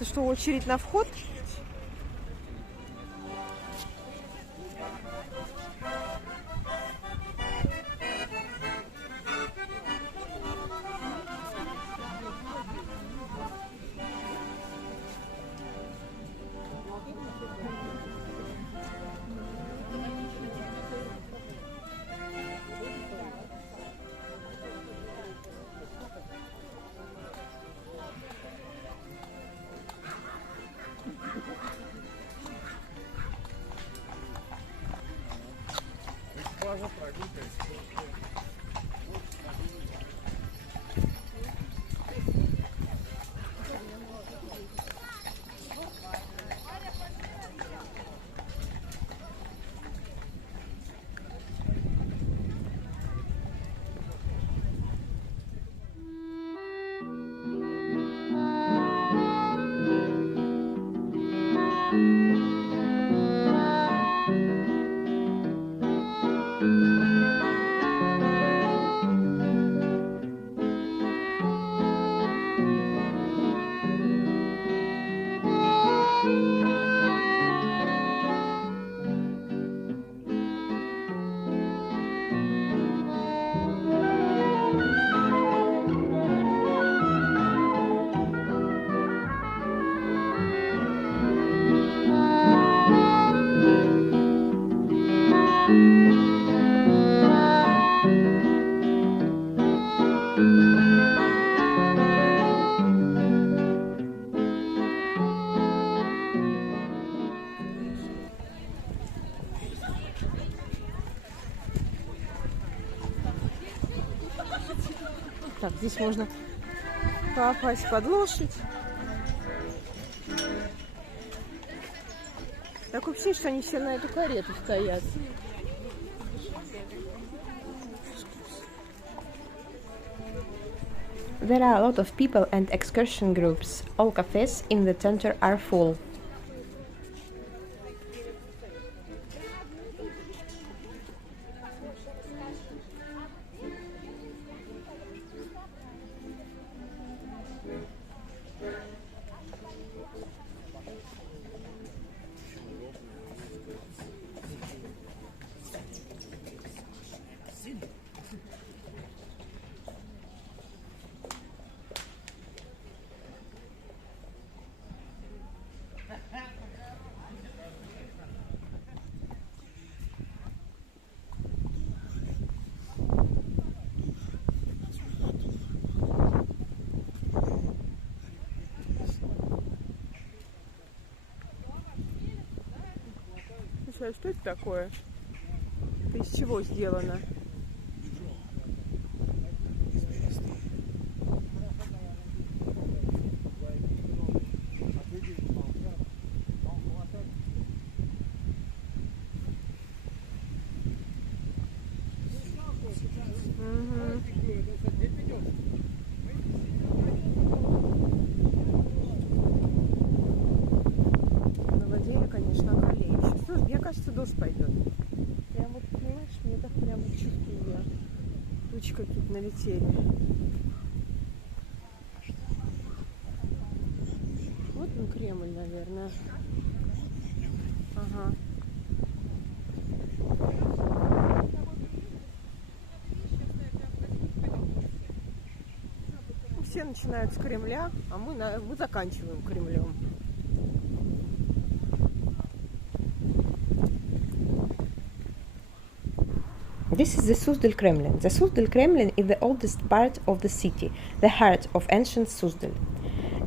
Это что, очередь на вход? Так, здесь можно попасть под лошадь. Такое ощущение, что они все на эту карету стоят. There are a lot of people and excursion groups. All cafes in the center are full. Слушай, а что это такое? Это из чего сделано? Кажется, дождь пойдет. Прям вот, понимаешь, мне так прям чувствую я. Тучи какие-то налетели. Вот он, Кремль, наверное. Ага. Ну, все начинают с Кремля, а мы заканчиваем Кремлем. This is the Suzdal Kremlin. The Suzdal Kremlin is the oldest part of the city, the heart of ancient Suzdal.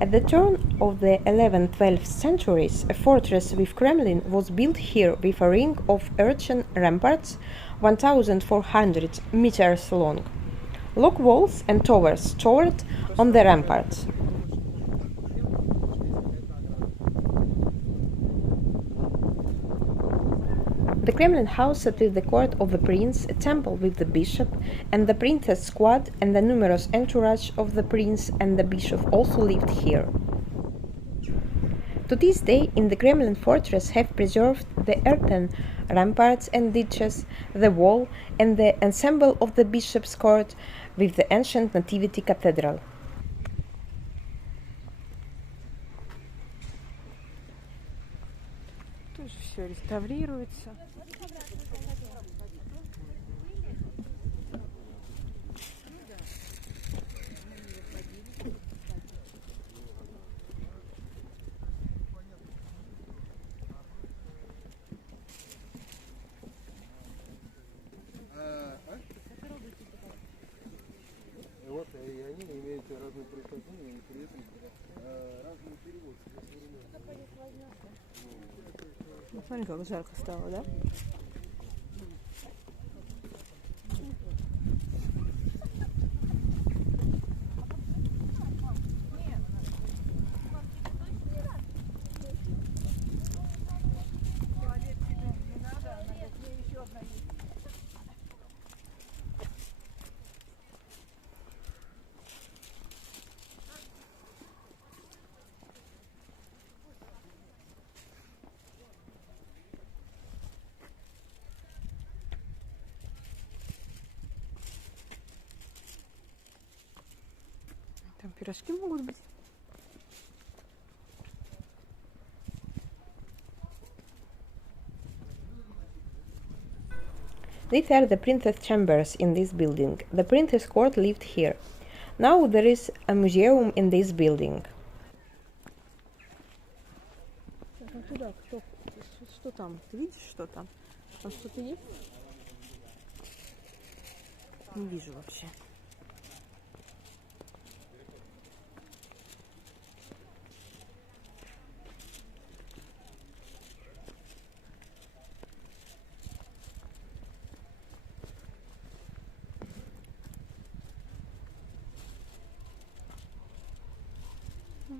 At the turn of the 11th-12th centuries, a fortress with Kremlin was built here with a ring of earthen ramparts 1,400 meters long, log walls and towers stored on the ramparts. The Kremlin housed with the court of the prince, a temple with the bishop, and the prince's squad and the numerous entourage of the prince and the bishop also lived here. To this day, in the Kremlin fortress have preserved the earthen ramparts and ditches, the wall, and the ensemble of the bishop's court with the ancient Nativity Cathedral. все реставрируется. Вот, и они имеют разные происхождения, и при этом разный перевод. Ну, смотри, как жарко стало, да? Там пирожки могут быть. These are the princess chambers in this building. The princess court lived here. Now there is a museum in this building. А туда кто? Что там? Ты видишь, что там? Там что-то есть? Не вижу вообще.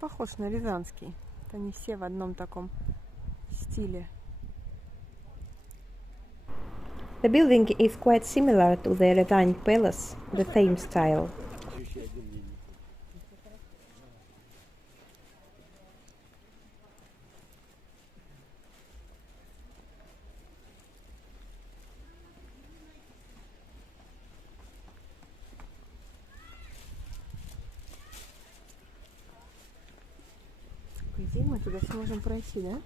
Похож на рязанский. Они все в одном таком стиле. The building is quite similar to the Rязань Palace, the same style. По идее, мы туда сможем пройти, да?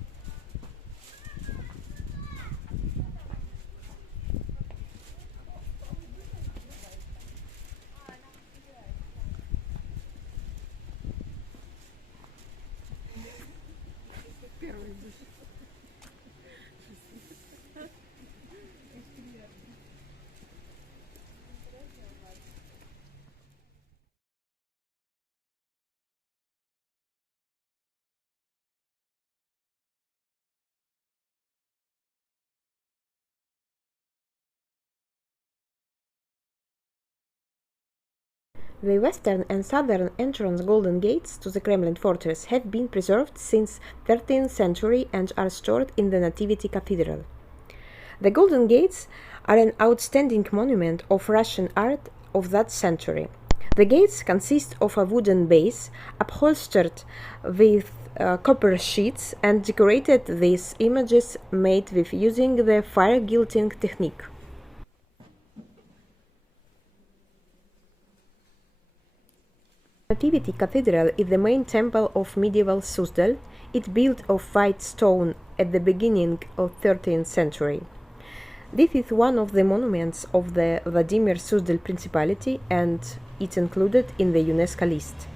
The western and southern entrance golden gates to the Kremlin fortress have been preserved since 13th century and are stored in the Nativity Cathedral. The golden gates are an outstanding monument of Russian art of that century. The gates consist of a wooden base upholstered with copper sheets and decorated with images made with using the fire gilding technique. Nativity Cathedral is the main temple of medieval Suzdal. It built of white stone at the beginning of 13th century. This is one of the monuments of the Vladimir Suzdal Principality and it's included in the UNESCO list.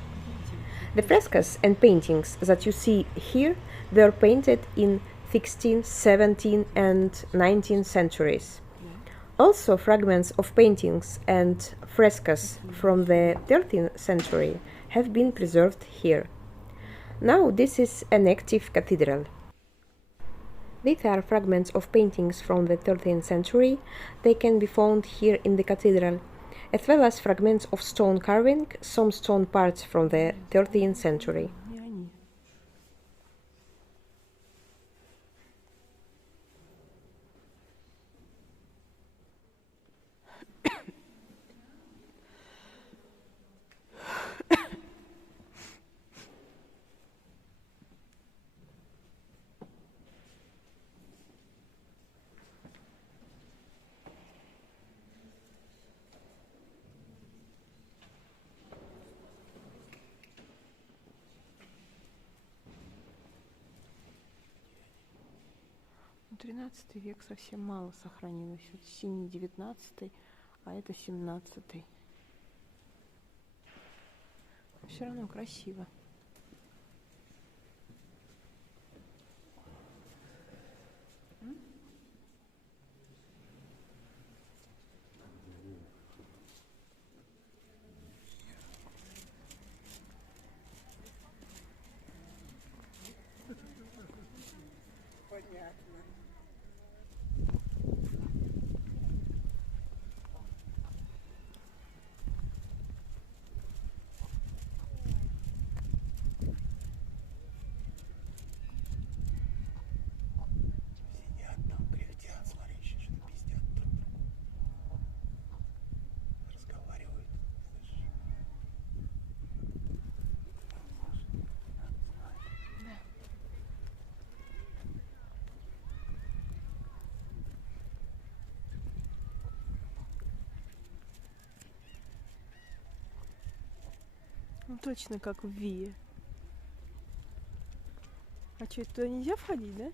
The frescoes and paintings that you see here were painted in 16th, 17th and 19th centuries. Also, fragments of paintings and frescoes from the 13th century have been preserved here. Now this is an active cathedral. These are fragments of paintings from the 13th century. They can be found here in the cathedral, as well as fragments of stone carving, some stone parts from the 13th century. 13 век совсем мало сохранилось. Вот синий 19, а это 17. Все равно красиво. Понятно. Сидят там, кряхтят, смотри, еще что-то пиздят друг другу. Разговаривают, слышишь? Ну, точно как в Вие. А что, туда нельзя входить, да?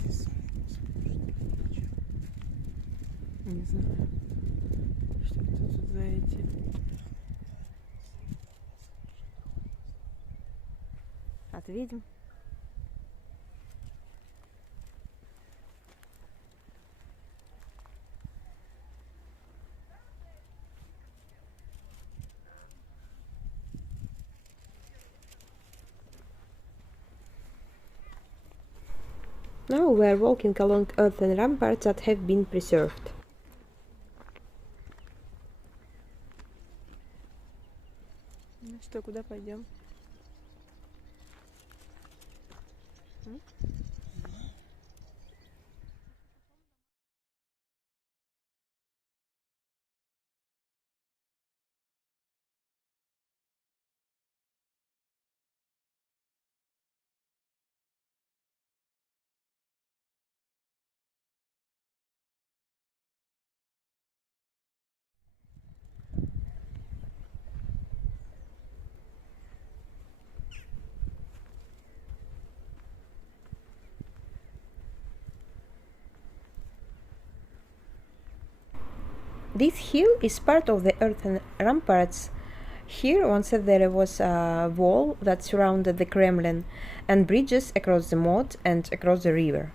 Здесь смотри, Не знаю. Что это тут за эти? От ведьм? Now we are walking along earthen ramparts that have been preserved. Ну что, куда пойдем? This hill is part of the earthen ramparts. Here once there was a wall that surrounded the Kremlin and bridges across the moat and across the river.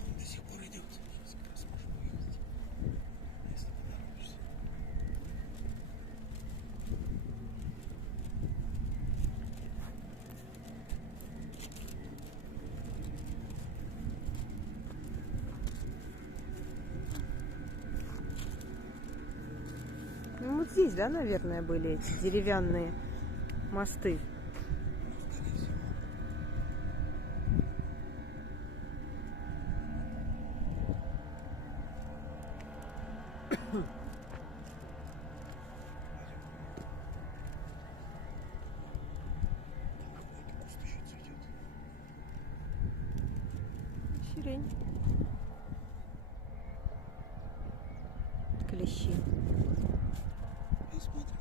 Он до сих пор идет. Сейчас как раз можем уехать. Если поторопишься. Ну вот здесь, да, наверное, были эти деревянные мосты. Скорее всего. Там какой-то куст еще цветет. Сирень. Клещи. Посмотрим.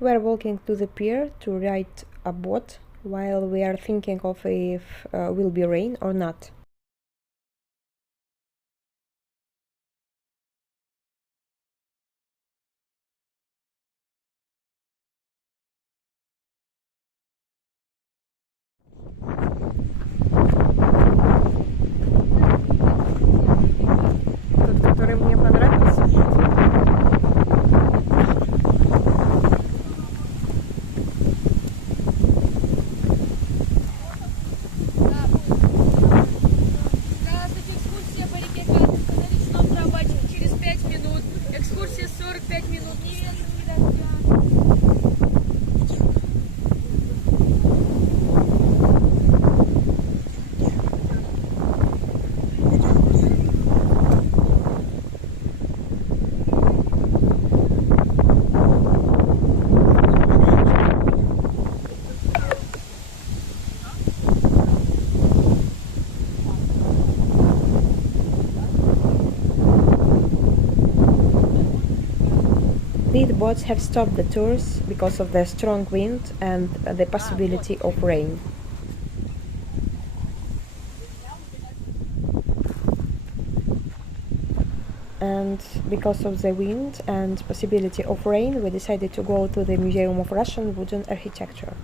We are walking to the pier to ride a boat while we are thinking of if will be rain or not. который мне понравился. Здравствуйте, экскурсия по реке Peasant на речном трамвае через 5 минут. Экскурсия 45 минут. Нет, не дойдем. These boats have stopped the tours because of the strong wind and the possibility of rain. And because of the wind and possibility of rain, we decided to go to the Museum of Russian Wooden Architecture.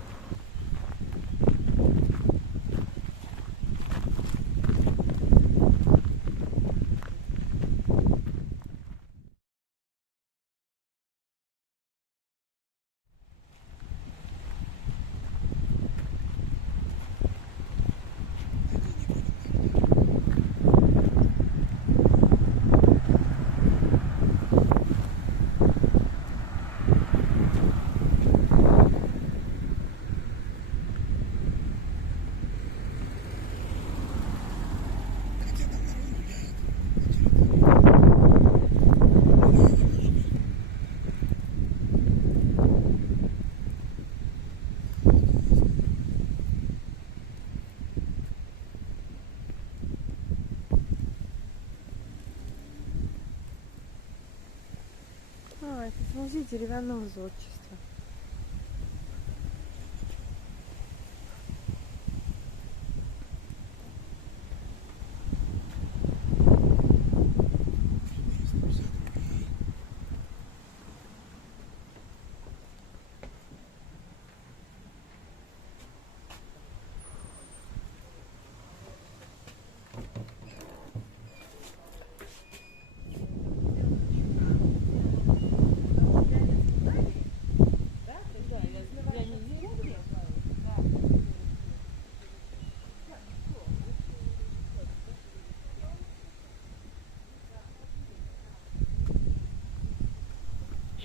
А, это музей деревянного зодчества.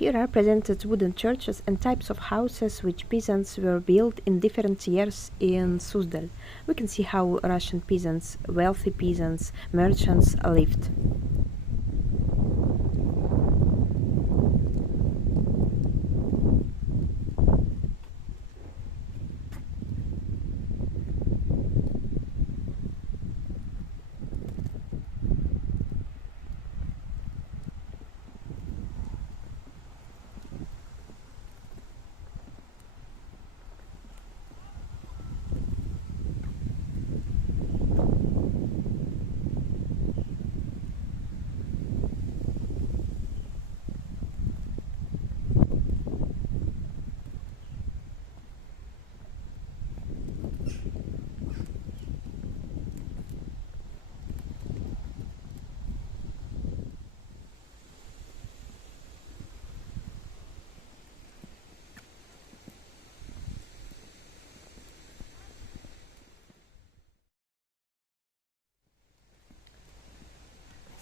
Here are presented wooden churches and types of houses which peasants were built in different years in Suzdal. We can see how Russian peasants, wealthy peasants, merchants lived.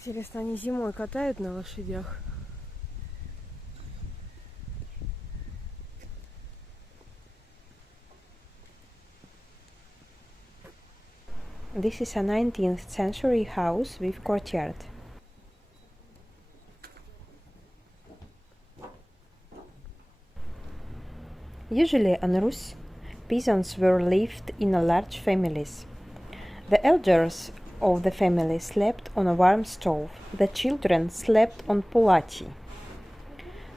Интересно, они зимой катают на лошадях? This is a 19th century house with courtyard. Usually on Rus, peasants were lived in large families. The elders of the family slept on a warm stove. The children slept on pulati.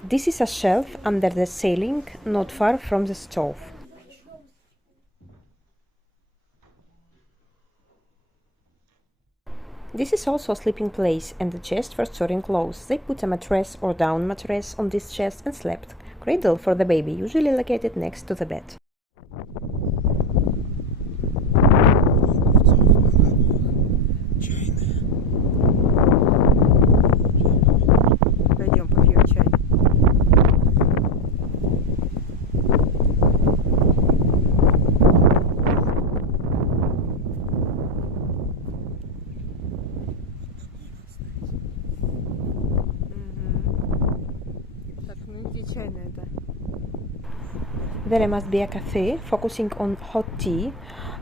This is a shelf under the ceiling, not far from the stove. This is also a sleeping place and a chest for storing clothes. They put a mattress or down mattress on this chest and slept. Cradle for the baby, usually located next to the bed. there must be a cafe focusing on hot tea,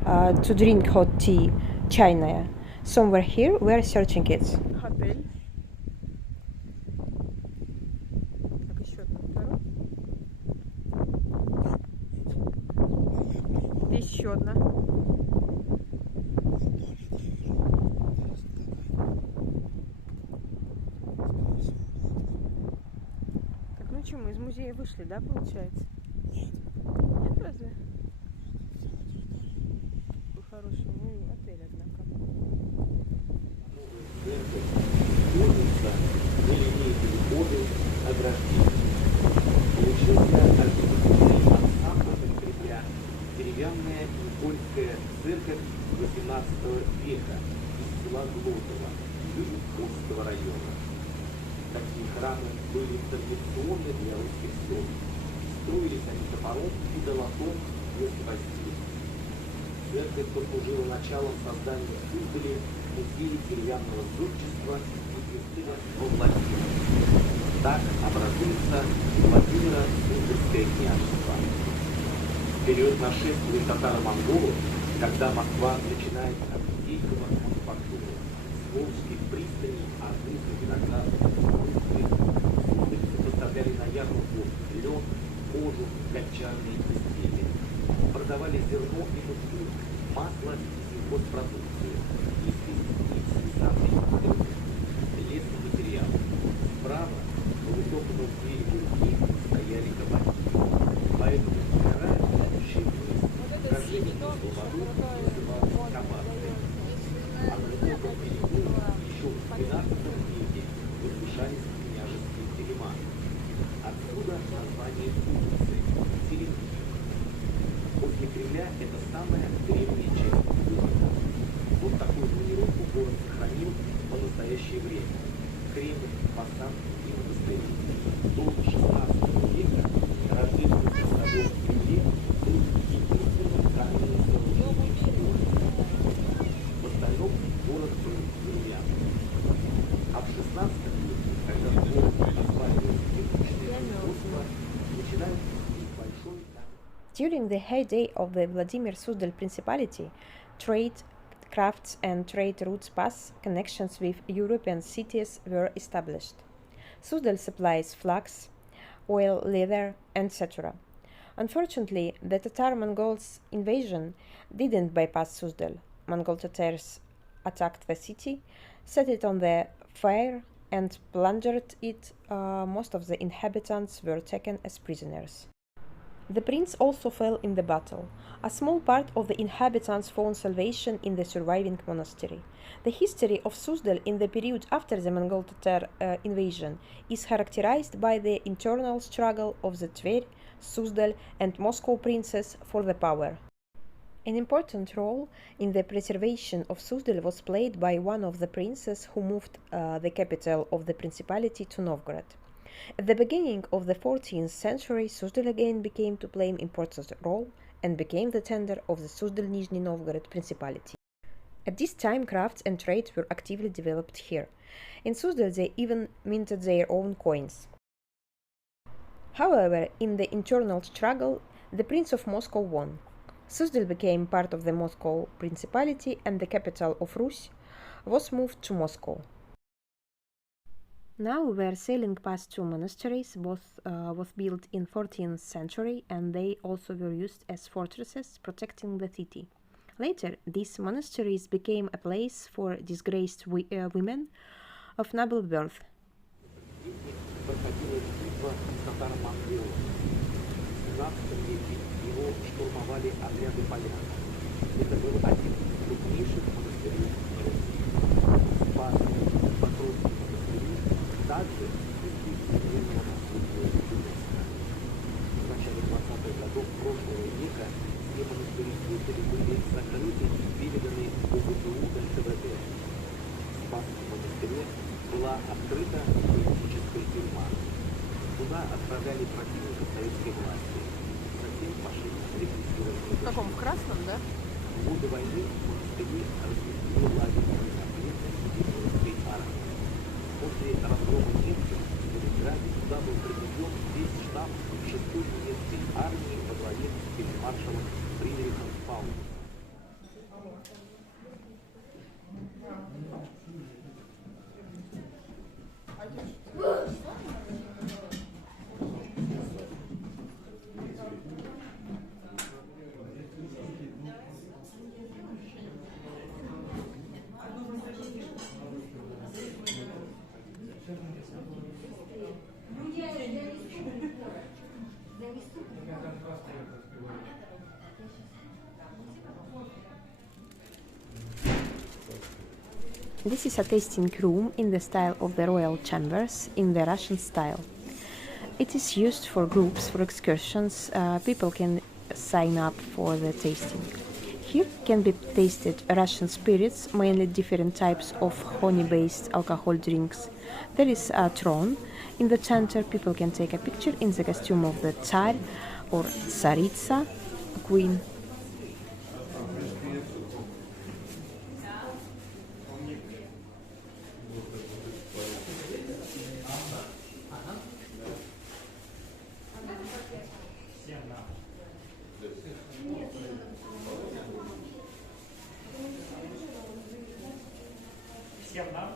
to drink hot tea, china. Somewhere here we are searching it. Отель. Так, еще одна, вторая. Здесь еще одна. Так, ну что, мы из музея вышли, да, получается? Нет, разве? Какой хороший, ну и отель, однако. Улица на линии перехода ограждения. Получился архитектурный ансамбль Кремля, деревянная Никольская церковь XVIII века из села Глотово, Южно-Курского района. Такие храмы были традиционны для русских сел. Строились они топором и долотом вместо гвоздей. Церковь послужила началом создания в Суздале музея деревянного зодчества и крестыля во Владимире. Так образуется Владимиро-Суздальское княжество. В период нашествия татаро-монголов, когда Москва начинает от Великого мануфактуры, с Волжских пристаней, Арбуза, винограда, суздальцы поставляли на ярмарку лед, кожу, гончарные изделия. Продавали зерно и муку, масло и сельхозпродукцию, лесоматериалы. Справа, по высокому берегу реки, стояли кабаки. Поэтому гора, идущая вниз, хождение по воду, называлась кабакой. А на высоком берегу, еще в XII веке, возвышались княжеские терема. Отсюда название улицы – Теремки. После Кремля это самая древняя часть города. Вот такую планировку город сохранил по настоящее время. Кремль, фасад и монастыри. До XVI века рождественский собор в Кремле был единственным каменным сооружением города. В остальном город был деревянный. А в XVI веке, когда город осваивается кирпичное производство, начинают вести большой. During the heyday of the Vladimir Suzdal Principality, trade, crafts and trade routes pass connections with European cities were established. Suzdal supplies flax, oil, leather, etc. Unfortunately, the Tatar-Mongols' invasion didn't bypass Suzdal. Mongol Tatars attacked the city, set it on the fire, and plundered it. Most of the inhabitants were taken as prisoners. The prince also fell in the battle. A small part of the inhabitants found salvation in the surviving monastery. The history of Suzdal in the period after the Mongol Tatar invasion is characterized by the internal struggle of the Tver, Suzdal, and Moscow princes for the power. An important role in the preservation of Suzdal was played by one of the princes who moved the capital of the principality to Novgorod. At the beginning of the 14th century, Suzdal again became to play an important role and became the center of the Suzdal-Nizhny Novgorod Principality. At this time, crafts and trade were actively developed here. In Suzdal, they even minted their own coins. However, in the internal struggle, the Prince of Moscow won. Suzdal became part of the Moscow Principality and the capital of Rus was moved to Moscow. Now we are sailing past two monasteries. Both was built in 14th century and they also were used as fortresses protecting the city. Later, these monasteries became a place for disgraced women of noble birth. Его штурмовали отряды поляков. Это был один из крупнейших монастырей Руси. Спас Покровский монастырь также из современного наследия ЮНЕСКО. В начале 20-х годов прошлого века все монастыри Суздали были закрыты и переданы ОГПУ НКВД. В Спасском монастыре была открыта политическая тюрьма. Туда отправляли противников советской власти. В каком? В красном, да? В годы войны в монастыре разместили лагерь на крепости Русской армии. После разгрома немцев Ленинграде туда был приведен весь штаб 6-й немецкой армии во главе с фельдмаршалом Фридрихом Паулусом. This is a tasting room in the style of the royal chambers, in the Russian style. It is used for groups, for excursions. People can sign up for the tasting. Here can be tasted Russian spirits, mainly different types of honey-based alcohol drinks. There is a throne. In the center, people can take a picture in the costume of the Tsar or Tsaritsa, queen. Всем нам